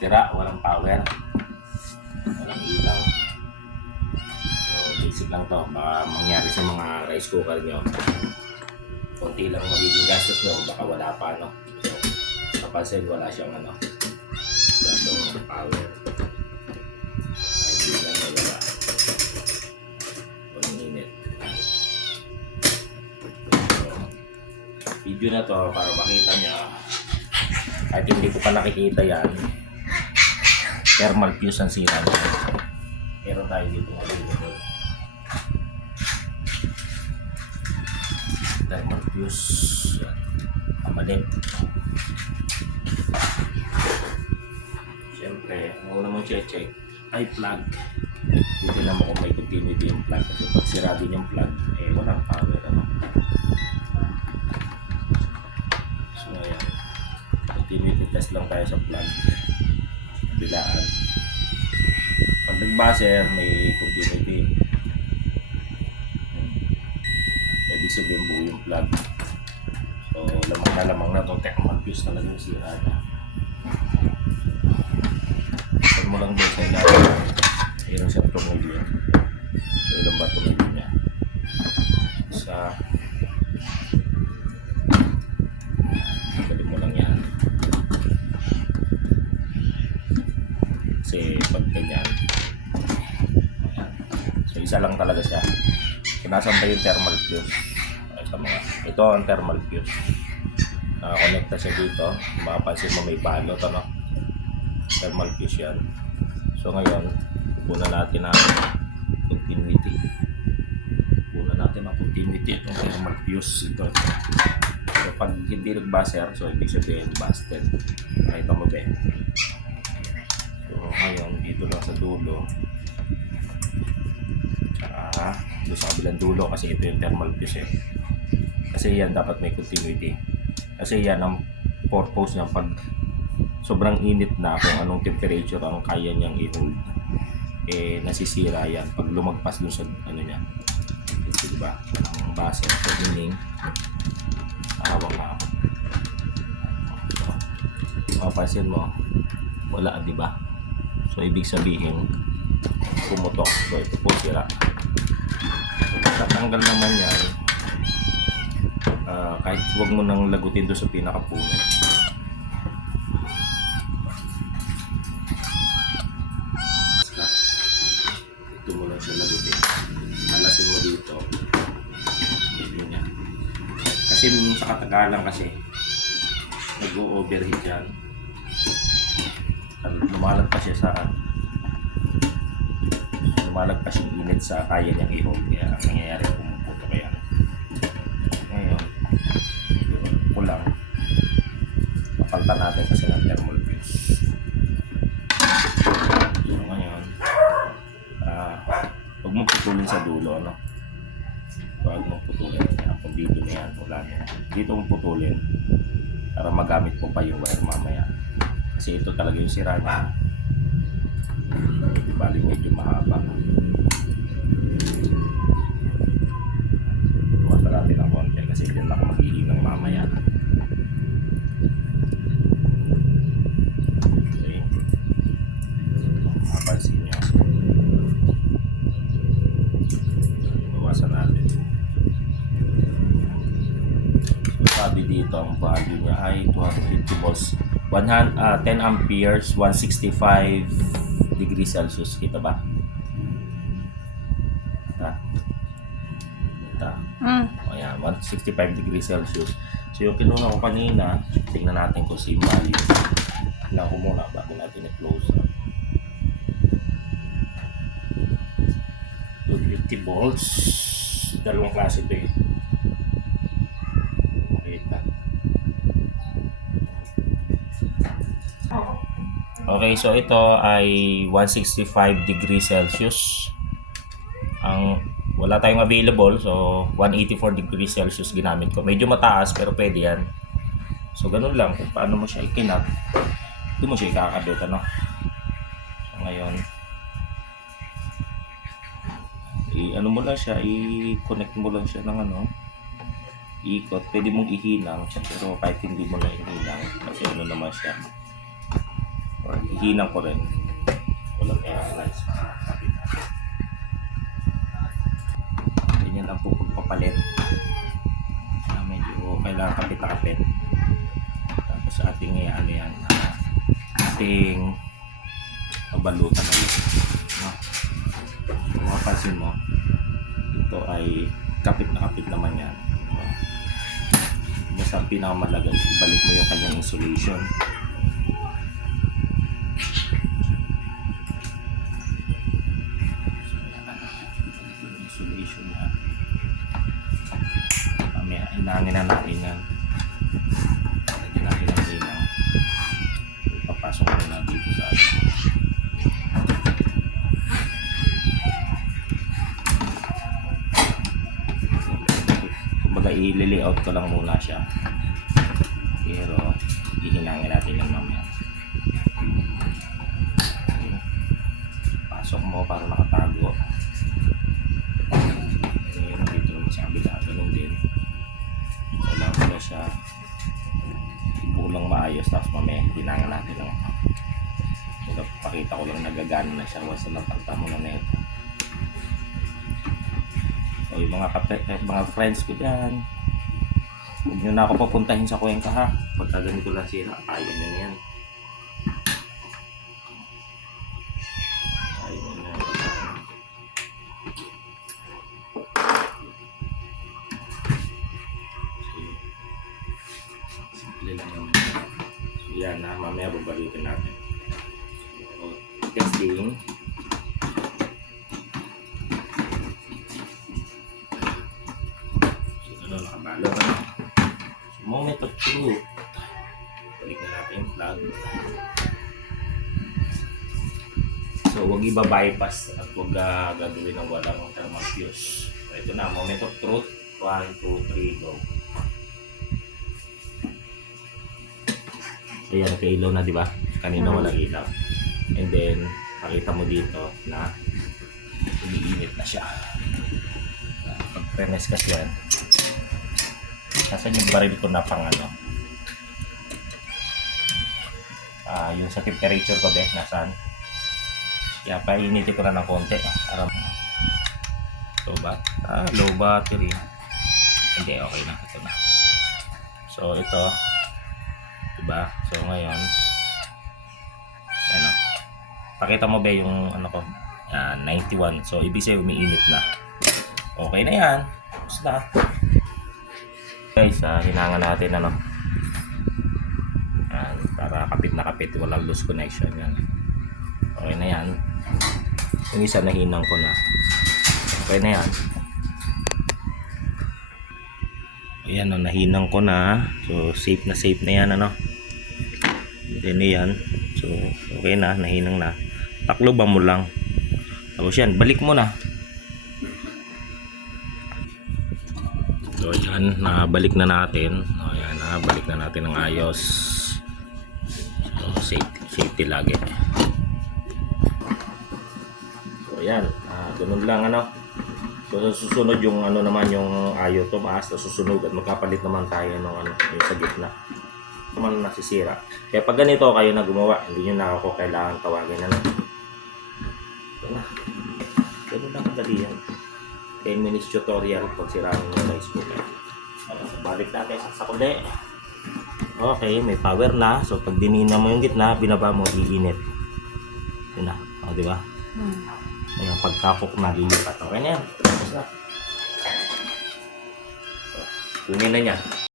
Sira, walang power. Walang ilaw. So, basic lang to. Baka mangyari sa mga rice cooker nyo. Konti lang magiging gastos nyo. Baka wala pa, no? So, kapansin, wala siyang, ano, wala siyang power. Kahit di lang wala. Walang init. So, video na to para makita nyo. Kahit hindi ko pa nakikita yan, thermal fuse ang sira nito. Pero tayo dito available. Thermal fuse. Yan. Kamalit. Siyempre, ang una mong check ay plug. Dito naman kung may continuity yung plug. Kasi pag sira din yung plug, eh walang power. Ano? So, ayan. Continuity test lang tayo sa plug. Bilaan. Pag nag-buzzer, may continuity. Ibig sabihin buo yung plug. So, lamang na itong thermal fuse talaga yung sira na. Pag mo lang doon sa ilalim, mayroon siyang tumulyo. So, ilang ba tumulyo niya? Isa. Galing mo lang yan. Kasi pag ganyan, ayan. So isa lang talaga siya. So nasan ba yung thermal fuse? Ito ang thermal fuse. Nakakonekta siya dito. Mapapansin mo may balot, ano? Thermal fuse yan. So ngayon, pupunan natin ang continuity. Pupunan natin ang continuity itong thermal fuse. Ito. So pag hindi nag-buzzer, so ibig sabihin busted. Nakita mo ba? So ngayon, dito lang sa dulo. Tsaka doon sa kabilang dulo kasi ito yung thermal fuse eh. Kasi yan dapat may continuity. Kasi yan ang purpose niya pag sobrang init na kung anong temperature ang kaya niyang i-hold. Eh nasisira yan pag lumagpas doon sa ano niya. Diba? Ang base. So meaning, hawak na ako. So, mapapansin mo, wala, diba? So, ibig sabihin, pumutok. So, ito po sira. So, tatanggal naman yan. Kahit huwag mo nang lagutin doon sa pinakapuno. Ito mo lang siya lagutin. Malasin mo dito. Ito niya. Kasi sa katagalan kasi, nag-o-overheat yan. Lumalagpas siya sa lumalagpas yung init sa kaya niyang i-hold, kaya ang nangyayari pumuputo kaya ngayon kulang papalitan natin kasi ng thermal fuse. So ngayon huwag mong putulin sa dulo, ano? Huwag mong putulin kung video na yan, wala na dito mong putulin para magamit po pa yung wire mamaya. Kasi ito talaga yung sira niya. Bali medyo mahaba. Tuwasa natin ang konti kasi dyan ako maghihinang mamaya. Okay. Mapansin nyo. Tuwasan natin. So, sabi dito ang value niya ay 250 volts. 10 amperes, 165 degrees Celsius. Kita ba? Kita. O yan, 165 degrees Celsius. So yung kinuna ko kanina, tingnan natin kung same value. Tingnan ko muna bago natin i-close. 250 volts. Dalawang klase ito eh. Okay, so ito ay 165 degrees Celsius. Ang wala tayong available, so 184 degrees Celsius ginamit ko. Medyo mataas pero pwede yan. So ganun lang kung paano mo siya ikinap. Doon mo siya ikakabit, ano? So ngayon, ano mo lang siya, i-connect mo lang siya ng ano, ikot. Pwede mong ihinang, pero kahit hindi mo na ihinang, kasi ano naman siya, or Hihinang ko rin. Walang airlines. Ganyan lang po pagpapalit. Medyo kailangan kapit-kapit. Tapos ating ano yan, ating balutan na yun. No? Kung mapapansin mo, ito ay kapit na kapit naman yan. No? Basta pinakamalaga, ibalik mo yung kanyang insulation. Insulation na. Mamaya, hinangin na natin yan. Lagyan natin ang hinang. Papasok ko na dito sa atin. Kumbaga i-layout ko lang muna siya. Pero hihinangin natin yan mamaya. Okay. Pasok mo para nakatago. Pero dito naman sa kabila, ganun din. Kailangan ko na siya bulang maayos, tapos mamaya hinangin natin lang. Pakita ko lang nagagana na siya once na napalta mo na neto. So yung mga friends ko dyan, huwag nyo na ako papuntahin sa Cuenca ha. Pagka ganito lang sira, kaya nyo na yan. Kaya nyo na yan. Simple lang yan. So yan na, mamaya babalitin natin. So, testing. Nakabalo ka na. So, moment of truth. Balik na natin yung plug. So, huwag iba-bypass at huwag gagawin ng walang thermal fuse. So, ito na, moment of truth. 1, 2, 3, go. So, yan, naka-ilaw na, di ba? Kanina walang ilaw. And then, pakita mo dito na umiinit na siya. Pag-premes kasi yan. Nasaan yung baril ko na pang ano? Yung sa temperature ko din, nasaan? Kaya painitin ko na ng konti. Low battery. Hindi, okay na. Ito na. So, ito. Diba? So, ngayon. Yan o. Pakita mo ba yung ano ko? 91. So, ibig sabihin umiinit na. Okay na yan. Tapos na. Guys, hinangan natin ano. Yan, para kapit na kapit, walang loose connection yan. Okay na yan. Yung isa nahinang ko na. Okay na yan. Ayan o, nahinang ko na. So safe na yan ano. Then yan. So okay na, nahinang na. Takloban mo lang. Tapos yan, balik mo na. So yan, nabalik na natin. O yan, nabalik na natin ng ayos. So safety lagi. So yan, ganun lang ano. So susunod yung ano naman yung ayo tumaas na susunod at magkapalit naman tayo ng ano, yung sa gitna. Naman nasisira. Kaya pag ganito kayo na gumawa, hindi nyo na ako kailangan tawagin ano. Ganun lang kadali yan. 10 minutes tutorial pag siraan yung rice cooker. Balik natin sa kuli. Okay, may power na. So pag dinina mo yung gitna, binaba mo, iinit. Yun na. O, diba? Ayan, pagkakok na, lilipat. Okay na yan. Tapos na. Kunin na niya.